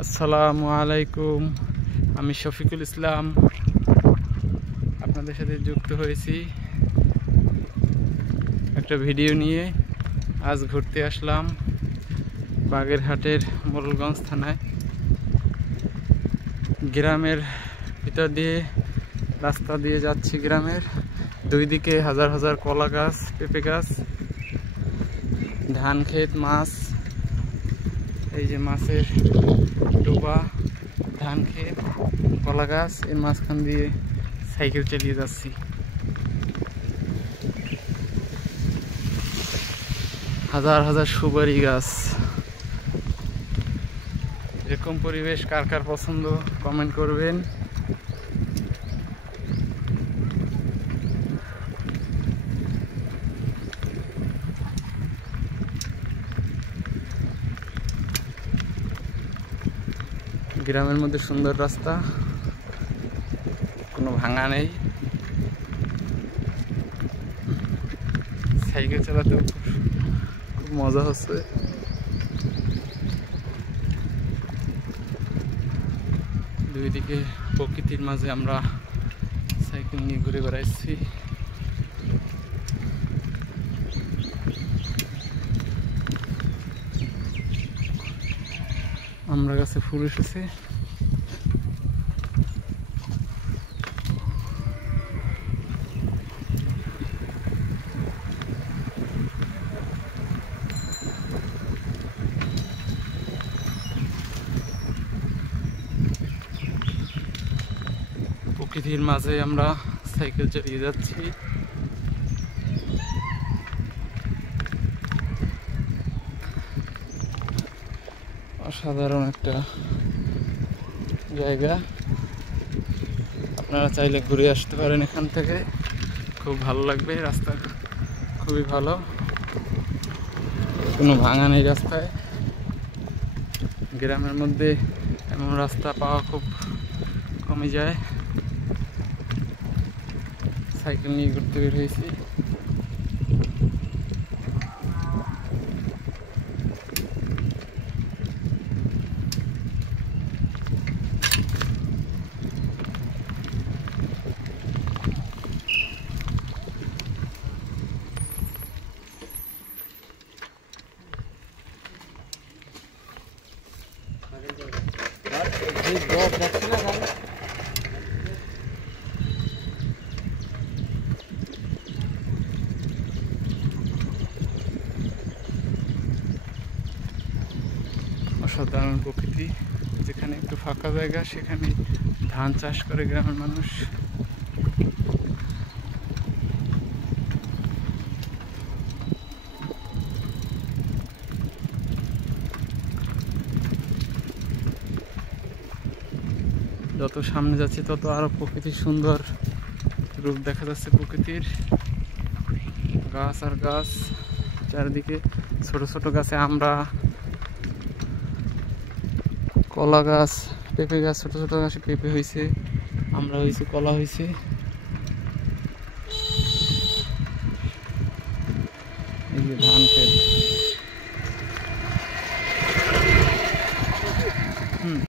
আসসালামু আলাইকুম। আমি শফিকুল ইসলাম আপনাদের সাথে যুক্ত হয়েছি একটা ভিডিও নিয়ে। আজ ঘুরতে আসলাম বাগেরহাটের মোড়লগঞ্জ থানায়। গ্রামের ভিতর দিয়ে রাস্তা দিয়ে যাচ্ছি। গ্রামের দুই দিকে হাজার হাজার কলা গাছ, পেঁপে গাছ, ধান ক্ষেত, মাছ, এই যে মাছের ডোবা, ধান ক্ষেত, কলা গাছ, এর মাঝখান দিয়ে সাইকেল চালিয়ে যাচ্ছি। হাজার হাজার সুপারি গাছ। এরকম পরিবেশ কার কার পছন্দ কমেন্ট করবেন। গ্রামের মধ্যে সুন্দর রাস্তা, কোনো ভাঙা নেই। সাইকেল চালাতে খুব মজা হচ্ছে। দুই দিকে প্রকৃতির মাঝে আমরা সাইকেল নিয়ে ঘুরে বেড়াচ্ছি। আমরা গাছে ফুল এসেছে। প্রকৃতির মাঝে আমরা সাইকেল চালিয়ে যাচ্ছি। অসাধারণ একটা জায়গা, আপনারা চাইলে ঘুরে আসতে পারেন এখান থেকে। খুব ভালো লাগবে, রাস্তা খুবই ভালো, কোনো ভাঙা নেই রাস্তায়। গ্রামের মধ্যে এমন রাস্তা পাওয়া খুব কমে যায়। সাইকেল নিয়ে ঘুরতে বের হয়েছি। অসাধারণ প্রকৃতি। যেখানে একটু ফাঁকা জায়গা সেখানে ধান চাষ করে গ্রামের মানুষ। যত সামনে যাচ্ছে তত আরো প্রকৃতির সুন্দর রূপ দেখা যাচ্ছে। প্রকৃতির গাছ আর গাছ, চারিদিকে ছোট ছোট গাছে আমরা, কলা গাছ, পেঁপে গাছ, ছোট ছোট গাছে পেঁপে হয়েছে, আমরা হয়েছে, কলা হয়েছে। এই যে ধান ক্ষেত।